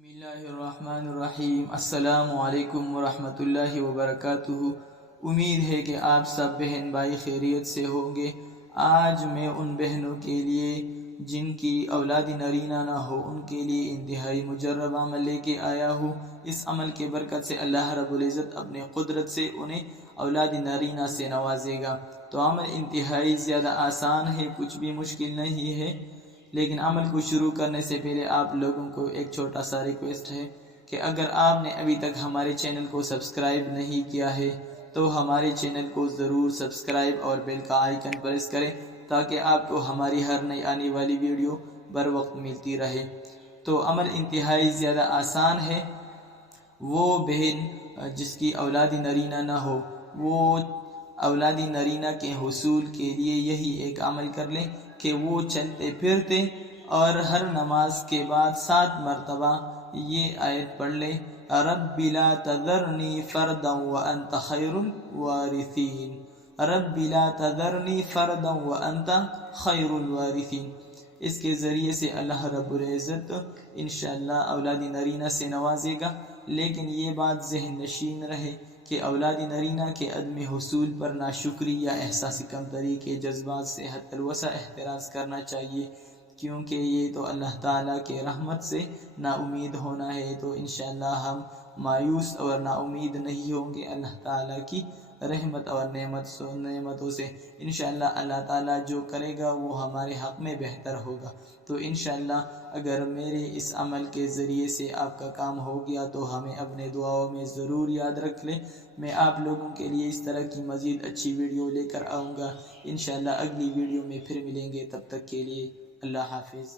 بسم اللہ الرحمن الرحیم۔ السلام علیکم ورحمۃ اللہ وبرکاتہ۔ امید ہے کہ آپ سب بہن بھائی خیریت سے ہوں گے۔ آج میں ان بہنوں کے لیے جن کی اولاد نرینہ نہ ہو ان کے لیے انتہائی مجرب عمل لے کے آیا ہوں۔ اس عمل کے برکت سے اللہ رب العزت اپنے قدرت سے انہیں اولاد نرینہ سے نوازے گا۔ تو عمل انتہائی زیادہ آسان ہے، کچھ بھی مشکل نہیں ہے، لیکن عمل کو شروع کرنے سے پہلے آپ لوگوں کو ایک چھوٹا سا ریکویسٹ ہے کہ اگر آپ نے ابھی تک ہمارے چینل کو سبسکرائب نہیں کیا ہے تو ہمارے چینل کو ضرور سبسکرائب اور بیل کا آئیکن پریس کریں تاکہ آپ کو ہماری ہر نئی آنے والی ویڈیو بر وقت ملتی رہے۔ تو عمل انتہائی زیادہ آسان ہے۔ وہ بہن جس کی اولاد نرینہ نہ ہو وہ اولاد نرینہ کے حصول کے لیے یہی ایک عمل کر لیں کہ وہ چلتے پھرتے اور ہر نماز کے بعد 7 مرتبہ یہ آیت پڑھ لیں، رب لا تذرنی فردا وانت خیر الوارثین، رب لا تذرنی فردا وانت خیر الوارثین۔ اس کے ذریعے سے اللہ رب العزت انشاءاللہ اولاد نرینہ سے نوازے گا، لیکن یہ بات ذہن نشین رہے کہ اولاد نرینہ کے عدم حصول پر ناشکری یا احساس کمتری کے جذبات سے حد الوسع احتراز کرنا چاہیے، کیونکہ یہ تو اللہ تعالیٰ کے رحمت سے نا امید ہونا ہے۔ تو انشاءاللہ ہم مایوس اور نا امید نہیں ہوں گے اللہ تعالیٰ کی رحمت اور نعمتوں سے۔ انشاءاللہ اللہ تعالیٰ جو کرے گا وہ ہمارے حق میں بہتر ہوگا۔ تو انشاءاللہ اگر میرے اس عمل کے ذریعے سے آپ کا کام ہو گیا تو ہمیں اپنے دعاؤں میں ضرور یاد رکھ لیں۔ میں آپ لوگوں کے لیے اس طرح کی مزید اچھی ویڈیو لے کر آؤں گا۔ انشاءاللہ اگلی ویڈیو میں پھر ملیں گے، تب تک کے لیے اللہ حافظ۔